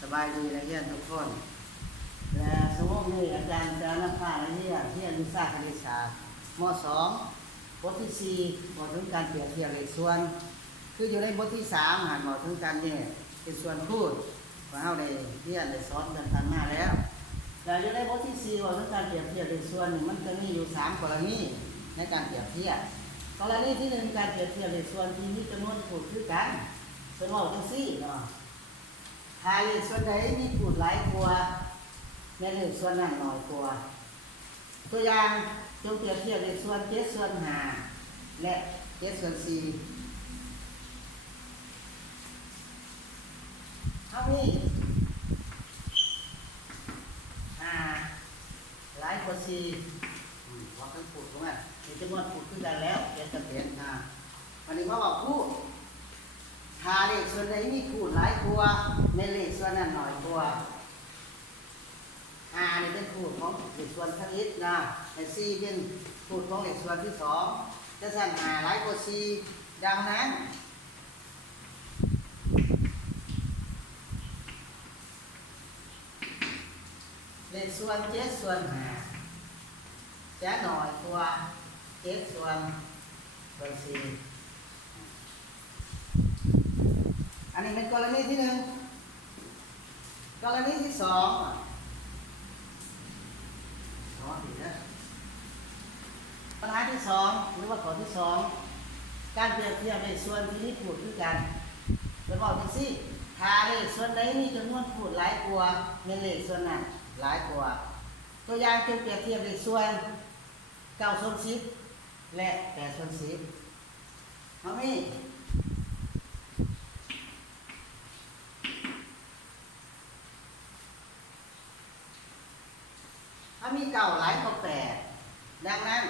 สบายดีนักเรียนทุกคนและสมมตินี่อาจารย์จะนำพานักเรียนที่วิชาคณิตศาสตร์ม .2 บทที่4บอกถึงการเปรียบเทียบเลขส่วนคืออยู่ในบทที่3หันบอกถึงการเนี่ยเป็นส่วนคูณว่าเราได้เรียนได้สอนกันตั้งหน้าแล้วแต่อยู่ในบทที่4บอกถึงการเปรียบเทียบเลขส่วนมันจะมีอยู่3กรณีในการเปรียบเทียบกรณีที่1การเปรียบเทียบเลขส่วนที่มีจำนวนคูณคือกันสมมติจังซี่เนาะถ้าเลขส่วนใดมีคูณหลายกว่าในเลขส่วนนั้นน้อยกว่าตัวอย่างจงเปรียบเทียบเลขส่วน7ส่วน5และ7ส่วน4เท่านี้5หลายกว่า4ว่ากันคูณตรงนั้นมีจำนวนคูณขึ้นกันแล้วเปลี่ยนจะเปลี่ยนวันนี้มาบอกคูณถ้าเลขส่วนใดมีคูณหลายกว่าในเลขส่วนนั้นน้อยกว่านี่เป็นคูณของเลขส่วนคณิตนะใน4เป็นคูณของเลขส่วนที่2จะสั่น5หลายกว่า4ดังนั้นเลขส่วน7ส่วน5จะน้อยกว่า7ส่วน4อันนี้เป็นกรณีที่1กรณีที่2ปัญหาที่2หรือว่าข้อที่2การเปรียบเทียบเลขส่วนที่มีคูณคือกันเป็นบอกจังซี่ถ้าเลขส่วนใดมีจำนวนคูณหลายกว่าในเลขส่วนนั้นหลายกว่าตัวอย่างจงเปรียบเทียบเลขส่วน9ส่วน10และ8ส่วน10เอามีถ้ามี9หลายกว่า8ดังนั้น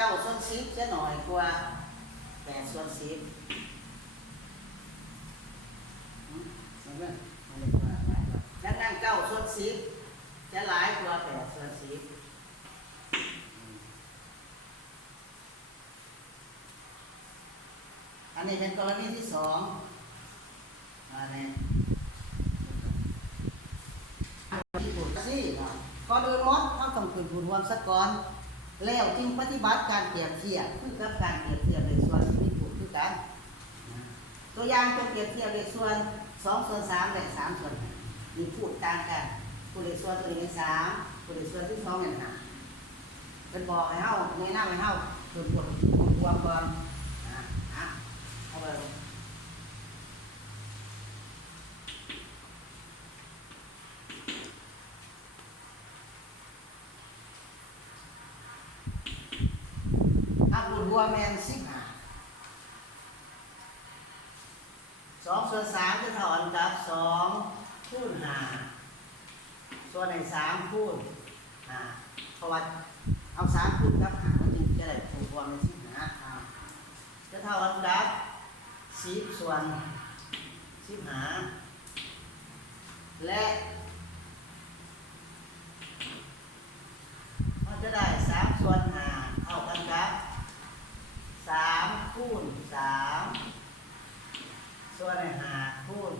9ส่วน10จะน้อยกว่า8ส่วน10ดังนั้น9ส่วน10จะหลายกว่า8ส่วน10อันนี้เป็นกรณีที่2อันนี้ที่พูดซี่ก่อนอื่นหมดต้องขึ้นพูดรวมซะก่อนแล้วจึงปฏิบัติการเปรียบเทียบคือกับการเปรียบเทียบเลขส่วนที่มีคูณคือกันตัวอย่างจงเปรียบเทียบเลขส่วน2ส่วน3และ3ส่วน5มีพูดต่างกันคูณเลขส่วนตัวนี้เป็น3คูณเลขส่วนที่2เป็น5เป็นบอกให้เฮาแนะนำให้เฮาขึ้นพูดรวมก่อนเอาไปรวมแมน15 2ส่วน3จะเท่ากันกับ2คูณ5ส่วนใน3คูณ5เพราะว่าเอา3คูณกับ5มันจึงจะได้รวมเป็น15จะเท่ากันกับ10ส่วน15และมันจะได้3ส่วน5เท่ากันกับ3คูณ3ส่วนใน5คูณ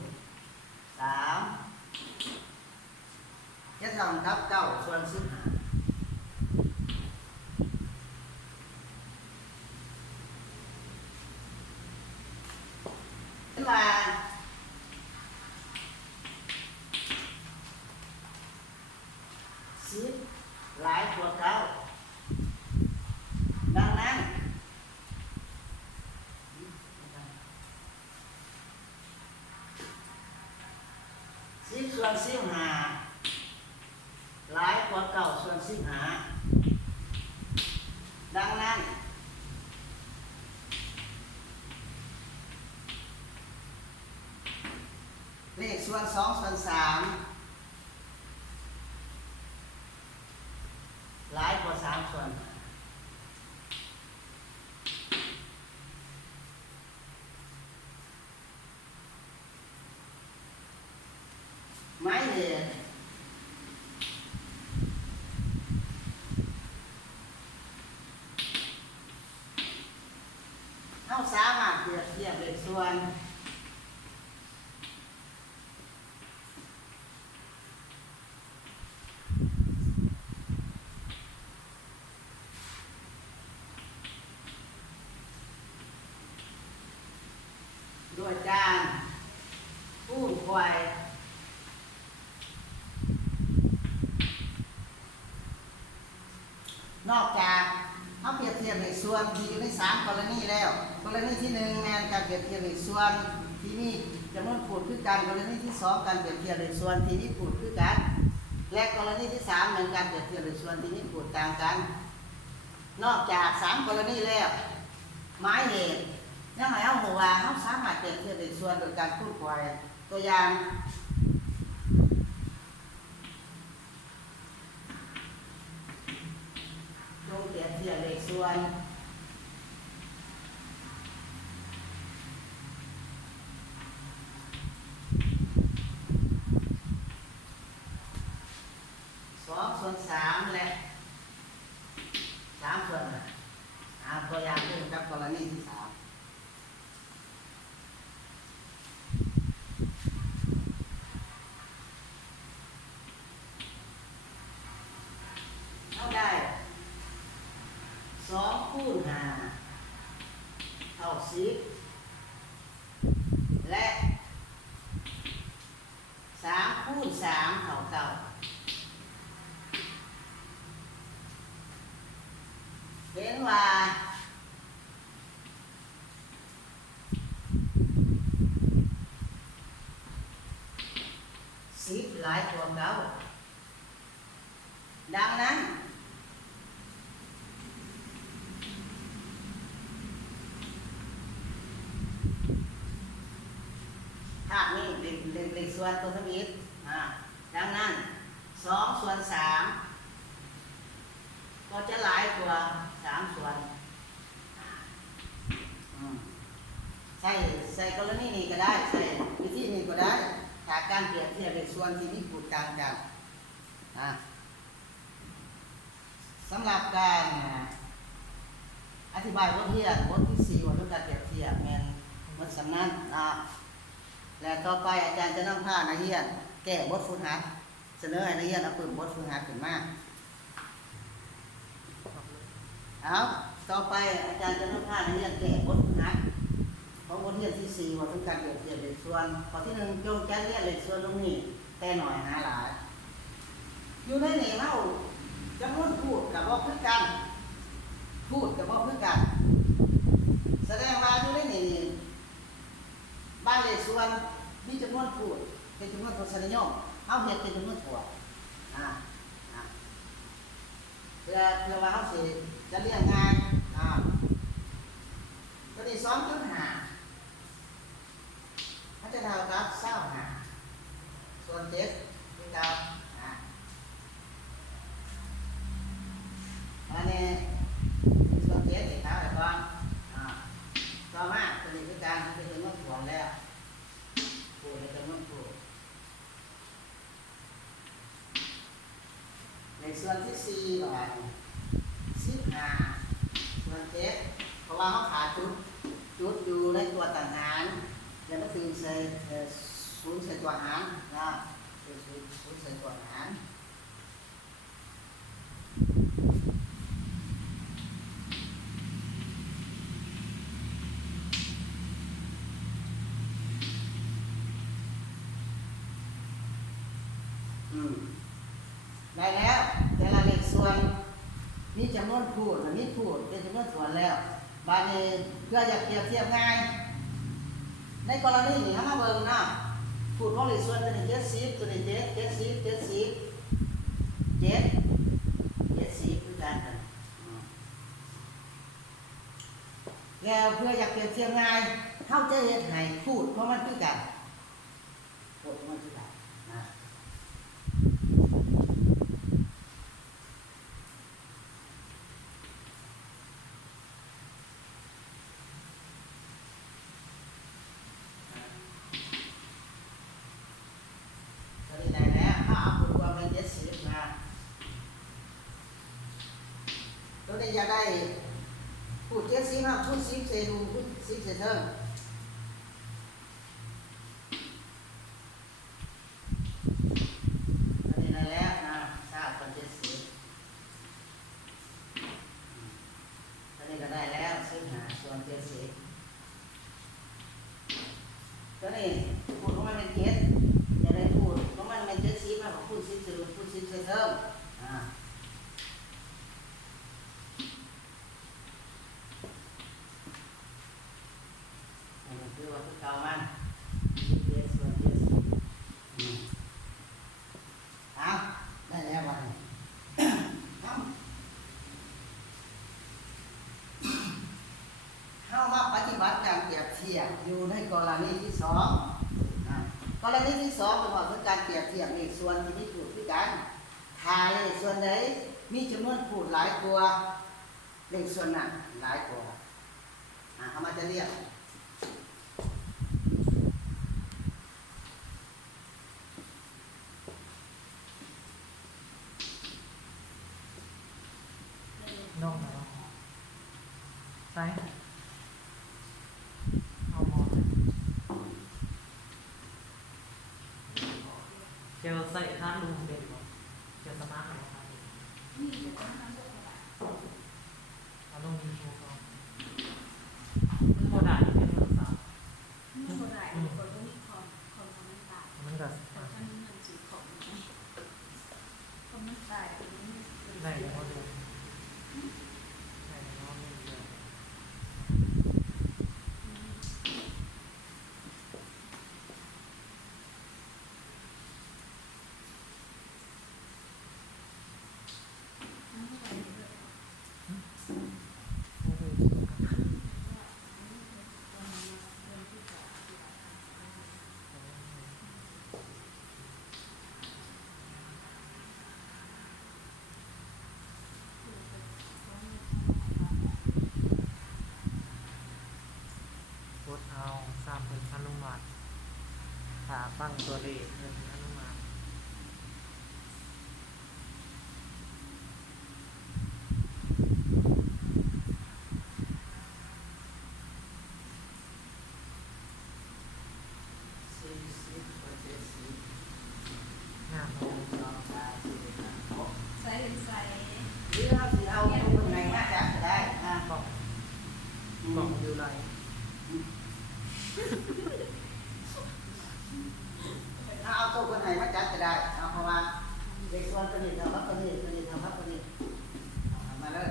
3จะเท่ากับ9ส่วน15เป็นว่า10หลายกว่า9ดังนั้น10ส่วน15หลายกว่า9ส่วน15ดังนั้นเลขส่วน2ส่วน3หลายกว่า3ส่วนหมายเหตุ สามารถเปรียบเทียบเลขส่วนด้วยการคูณไขว้นอกจากเขาเปรียบเทียบเลขส่วนที่อยู่ใน3กรณีแล้วกรณีที่1แม่นการเปรียบเทียบเลขส่วนที่มีจำนวนขูดคือกันกรณีที่2การเปรียบเทียบเลขส่วนที่มีขูดคือกันและกรณีที่3เป็นการเปรียบเทียบเลขส่วนที่มีขูดต่างกันนอกจาก3กรณีแล้วหมายเหตุยังไงเอาหัวเขาสามารถเปรียบเทียบเลขส่วนโดยการคูณไขว้ตัวอย่างจงเปรียบเทียบเลขส่วน2/3และ3/5ตัวอย่างนี้กับกรณีที่3เท่าได้2คูณ5เท่า10และ3คูณ3เท่า9เห็นว่า10หลายกว่า9ดังนั้นภาพนี้เลขส่วนตัวทวีตดังนั้น2/3ก็จะหลายกว่า3ส่วนใส่กรณีนี้ก็ได้ใส่วิธีนี้ก็ได้ถ้าการเปรียบเทียบเลขส่วนที่มีขูดต่างกันสำหรับการอธิบายบทเรียนบทที่4บทการเปรียบเทียบแม่นหมดสำนักและต่อไปอาจารย์จะนำพานักเรียนแก้บทฝึกหัดเสนอให้นักเรียนเอาปืนบทฝึกหัดขึ้นมาต่อไปอาจารย์จะนำพานักเรียนแก้บทฝึกหัดของบทเรียนที่4บทการเปรียบเทียบเลขส่วนข้อที่1จงแก้เรียนเลขส่วนตรงนี้แต่หน่อยหาหลายอยู่ในนี้เฮาจำนวนพูดกับบ่คือกันแสดงว่าอยู่ในนี้บ้านเลขส่วนมีจำนวนพูดเป็นจำนวนทศนิยมเอาเฮ็ดเป็นจำนวนถั่วเพื่อว่าเขาสิจะเรียงง่ายตัวนี้2.5มันจะเท่ากับ25ส่วน7คือเก่าอันนี้ส่วน7อีกเท่าไหร่ก่อนต่อมาตัวนี้คือการเป็นจำนวนถั่วแล้วพูดเป็นจำนวนพูดในส่วนที่4ว่า15ส่วน7เพราะว่าเขาขาดจุดอยู่ในตัวต่างหารแล้วก็คือใส่ศูนย์ใส่ตัวหารคือศูนย์ใส่ตัวหารได้แล้วแต่ละเลขส่วนมีจำนวนพูดมีพูดเป็นจำนวนส่วนแล้วบาดนี้เพื่อจะเปรียบเทียบง่ายในกรณีนี้เขามาเบิ่งพูดของเลขส่วนตัวนี้70ตัวนี้70คือกันแล้วเพื่ออยากเปรียบเทียบง่ายเขาจะเฮ็ดให้พูดเพราะมันคือกันพูดเพราะมันคือกันตัวนี้จะได้ พูด70ครับพูด10เซนูพูด10เซเทิงอันนี้ได้แล้วนะทราบคน70อันนี้ก็ได้แล้ว15ส่วน70ตัวนี้พูดของมันเป็น7จะได้พูดของมันเป็น70มากกว่าพูด10เซนูพูด10เซเทิงคือว่าคือเก่ามัน17ส่วน70เอาได้แล้ววันนี้เอาเข้ามาปฏิบัติการเปรียบเทียบอยู่ในกรณีที่2กรณีที่2เป็นว่าคือการเปรียบเทียบเลขส่วนที่มีพูดคือกันถ้าเลขส่วนใดมีจำนวนพูดหลายกว่าเลขส่วนนั้นหลายกว่าเขามาจะเรียกน้องนะใส่เอาหมอนเจลใส่ท่าลุงเป็นบ่เจลสมาร์ทไหมครับเอาลงยูทูบเอาโมดาที่เป็นภาษามันก็ได้แล้วก็ดูได้แล้วก็ไม่เยอะกดเอา3เป็นอนุมัติถ้าฟังตัวเลขเป็นอนุมัติงามเลย หรือเราสิเอาตัวคนไหนมาจับก็ได้กล่องกล่องอยู่ไร ถ้าเอาตัวคนไหนมาจับก็ได้เพราะว่าเลขส่วนตัวนี้ทำรับตัวนี้ตัวนี้ทำรับตัวนี้มาเลย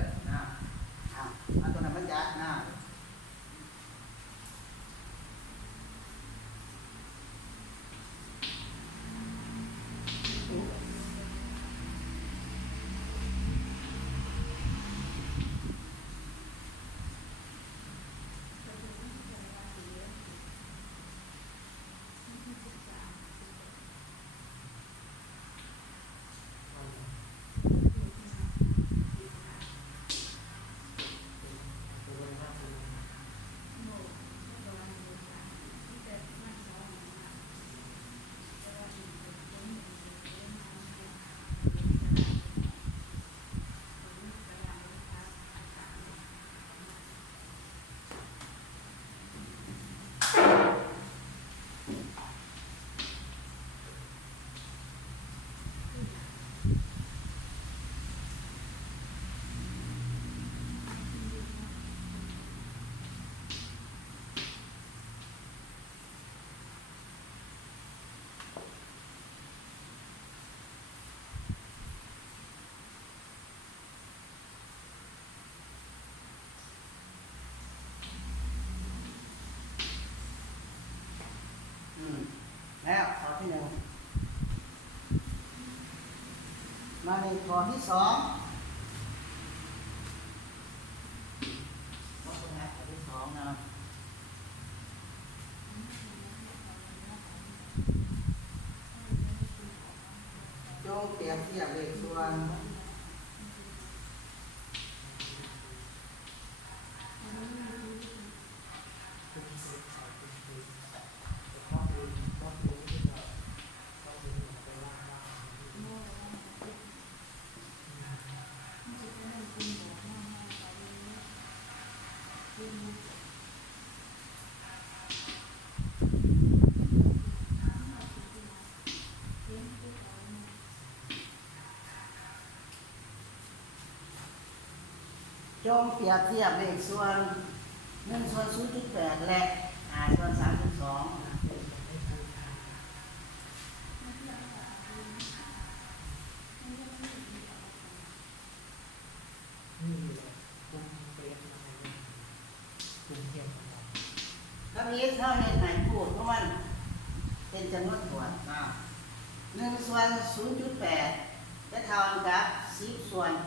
เอาตัวนั้นมาจับแล้วข้อที่1มาในข้อที่2ข้อที่2นะจงเปรียบเทียบเลขส่วน จงเปรียบเทียบเลขส่วน1ส่วน0.8และ5ส่วน32นี่แหละกลุ่มเฟสอะไรเนี่ยกลุ่มเทียมของเรา ถ้ามีเท่าเห็นไหนพูดเพราะมันเป็นจำนวนส่วน1ส่วน0.8จะเท่ากับ10ส่วน8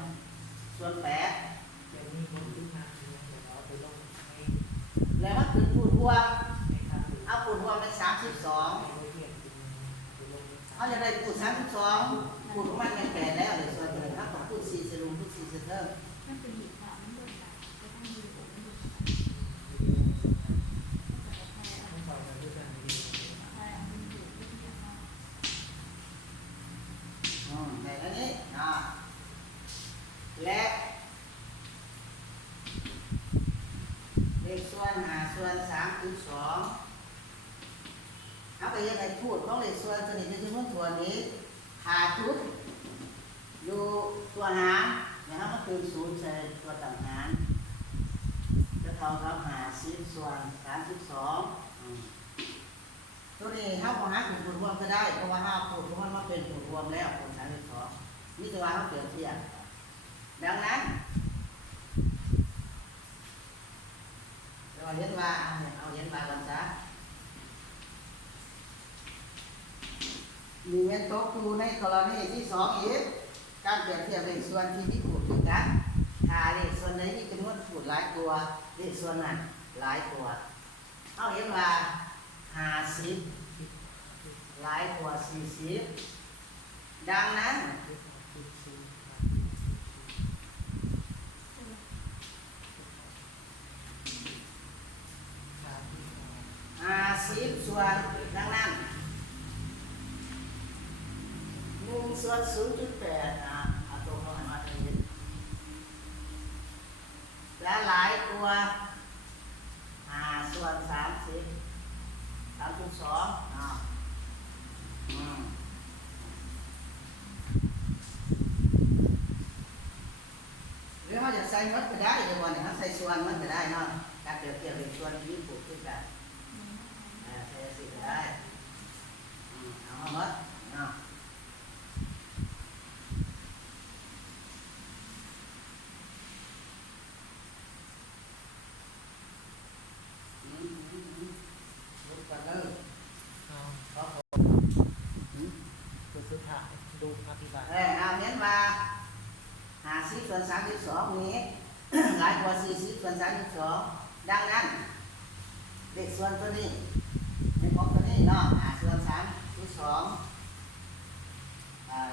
เดี๋ยวนี้คนทุกงานเนี่ยเดี๋ยวเราไปลงให้ แล้วมันเป็นพูดรวม ให้ค่าดู เอาพูดรวมเป็น ให้ 32 เราเทียบเป็นไปลง เขาจะได้พูด32พูดของมันเป็นแปดแล้วเดี๋ยวส่วนเดิมถ้าผมพูด4สรุปพูด4เซนเตอร์ มันเป็นหินค่ะมันโดนกัดจะต้องมีผมไม่มี ต้องสอนกันด้วยกันดี ใช่มันอยู่ที่เดียวกัน ในอันนี้และเลขส่วน5ส่วน3.2เอาไปยังไงพูดของเลขส่วนตัวนี้เป็นจำนวนตัวนี้ขาดทุกอยู่ตัวหารนะครับมันคือ0ใส่ตัวต่างหารจะเท่ากับ50ส่วน32ตัวนี้ถ้าเราหาผลรวมก็ได้เพราะว่า5ผลรวมมันเป็นผลรวมแล้วผล32นี่จะว่าเขาเปรียบเทียบดังนั้นเราเห็นว่าเอาเห็นว่ากันซะมีเว้นตกอยู่ในกรณีที่2อีกการเปรียบเทียบเลขส่วนที่มีขูดถึงกันถ้าเลขส่วนไหนมีจำนวนขูดหลายตัวเลขส่วนนั้นหลายตัวเอาเห็นว่า50หลายกว่า40ดังนั้น50ส่วนดังนั้น1ส่วน0.8เอาตรงเข้ามาตรงนี้และหลายกว่า5ส่วน3.2หรือเขาจะใส่มัดก็ได้เดี๋ยววันนี้เขาใส่ส่วนมันก็ได้เนาะการเปรียบเทียบเป็นส่วนที่ผูกขึ้นกันใส่สิก็ได้เอามามัดเนาะลุกกันเลย เอา ครับผม ตัวสุดท้ายดูอธิบาย เอาเน้นว่า50ส่วน32นี้ หลายกว่า40ส่วน32ดังนั้นเลขส่วนตัวนี้ในของตัวนี้เนาะ5ส่วน3.2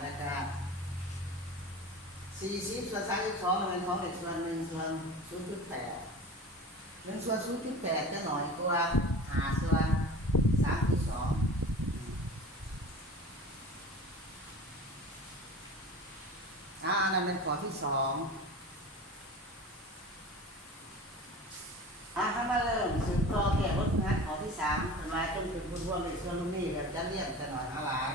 แล้วก็40ส่วน32เป็นของเลขส่วน1ส่วน0.8 1ส่วน0.8จะหน่อยกว่า5ส่วน3.2อันนั้นเป็นข้อที่2ถ้ามาเริ่มสืบต่อแก้บทงานข้อที่3เป็นว่าจนถึงรวมเลขส่วนรุ่นนี้แบบจะเรียนจะหน่อยหลาย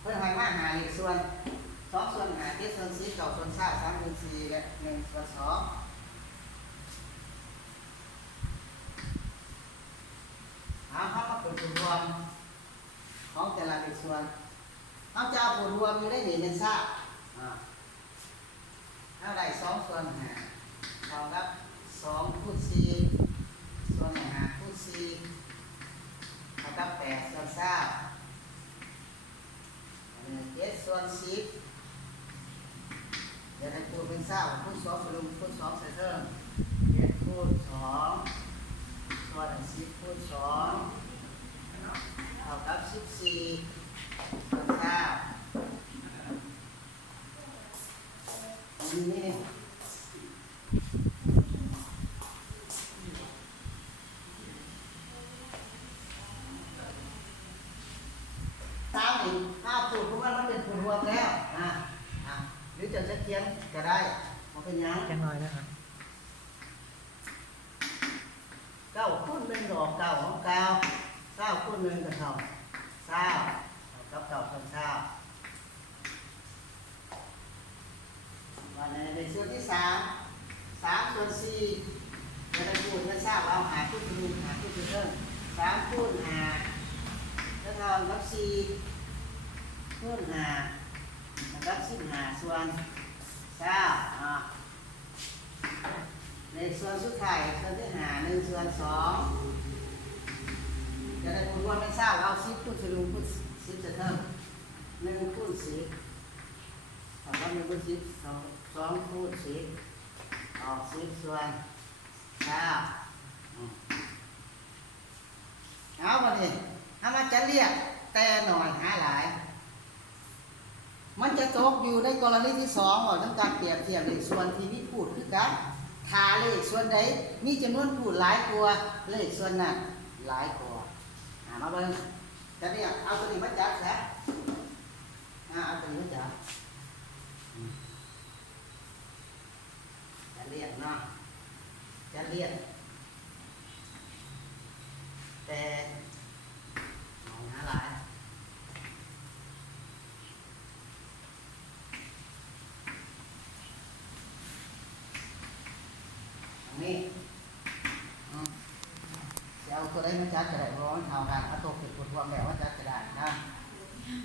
เพื่อให้มาหาเลขส่วน2ส่วน5 7ส่วน4 9ส่วน3 3ส่วน4และ1ส่วน2เขามาเป็นผลรวมของแต่ละเลขส่วนเขาจะเอาผลรวมอยู่ได้หนึ่งเป็นทราบเท่าไร2ส่วน5เท่ากับ2คูณ4ส่วน5คูณ4เท่ากับ8ส่วน3 7ส่วน10เดี๋ยวให้คูณเป็นทราบคูณ2สรุปคูณ2ใส่เพิ่ม7คูณ2ส่วน10คูณ2เท่ากับ14ส่วน9นี่ตามอีกสูตรของมันเป็นผลรวมแล้วหรือจะเขียนก็ได้มันเป็นยัง แค่น้อยนะครับ 9คูณ1ดอก9ของ9 9คูณ1ก็เท่า9กับ9ส่วน9วันในส่วนที่3 3/4จะได้คูณจะทราบเอาหาคูณที่1หาคูณที่เพิ่ม3คูณ5จะเท่ากับ4คูณ5นะครับ15ส่วน9ในส่วนสุดท้ายส่วนที่5 1/2จะได้คูณรวมเป็น9เอา10คูณที่1คูณ10จะเท่า1คูณ10เอาก็1คูณ10 2คูณ10ออก10ส่วน9เอาบัดนี้เอามาจะเรียกแต่หน่อยหาหลายมันจะตกอยู่ในกรณีที่2ว่าต้องการเปรียบเทียบเลขส่วนที่มีพูดคือกันถ้าเลขส่วนใดมีจำนวนพูดหลายกว่าเลขส่วนนั้นหลายกว่ามาเบิ่งจะเรียกเอาตัวนี้มาจับซะเอาตัวนี้มาจับจะเรียกเนาะจะเรียกแต่หน่อยหาหลายนี่จะเอาตัวได้มาจัดก็ได้เพราะมันเท่ากันเอาตัวเป็นผลรวมแบบว่าจัดก็ได้นะ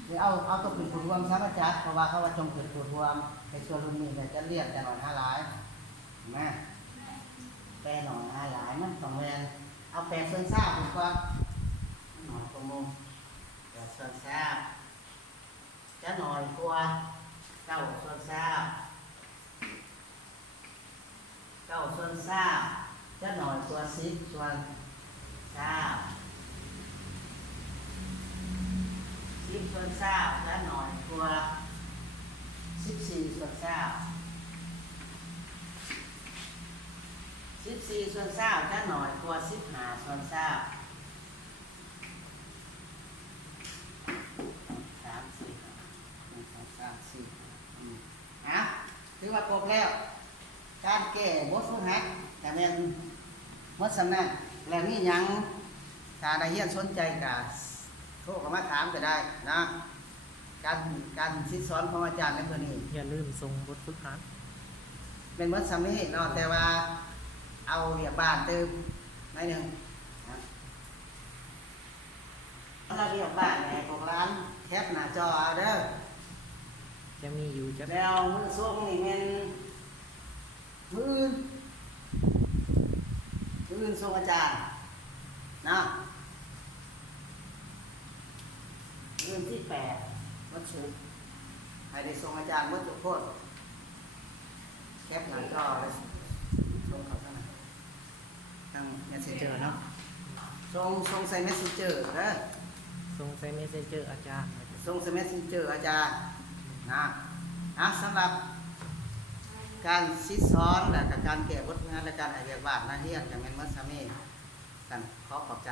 หรือเอาตัวเป็นผลรวมซะมาจัดเพราะว่าเขาว่าจงเป็นผลรวมในส่วนรุ่นนี้แต่จะเรียกแต่หน่อยหาหลายเห็นไหมแปรหน่อยหาหลายมันต้องแวนเอาแปรส่วนทราบดีกว่าหน่อยตรงมุมแปรส่วนทราบจะหน่อยกว่า9ส่วนทราบ9ส่วนทราบจะหน่อยตัว10ส่วนทราบ10ส่วนทราบจะหน่อยตัว14ส่วนทราบ14ส่วนทราบจะหน่อยตัว15ส่วนทราบ3 4 1 2 3 4ถือว่าครบแล้วการแก้บทฝึกหัดแต่แม่นหมดสำนักแล้วนี่ยังถ้าได้เรียนสนใจก็โทรเข้ามาถามก็ได้นะการคิดสอนของอาจารย์ในเพิ่นนี้ อย่าลืมส่งบทฝึกหัด เป็นหมดสำนี้เนาะแต่ว่าเอาเรียกบ้านเติมหน่อยหนึงนะเราเรียกบ้านให้พวกร้านแคปหน้าจอเอาเด้อ จะมีอยู่จะ แล้วมือส่งนี่แม่นมืออื่นส่งอาจารย์นะมือที่8วัดชุกให้ได้ส่งอาจารย์วัดจุกโคตรแคปหน้าจอเลยส่งเขาทางเมสเซนเจอร์เนาะส่งใส่เมสเซนเจอร์เด้อ ส่งใส่เมสเซนเจอร์อาจารย์ ส่งใส่เมสเซนเจอร์อาจารย์นะสำหรับการซิดซ้อนและการแก้บทงานและการให้เรียกว่าหน้าเฮียนกับแม่นมัสมีกันขอขอบใจ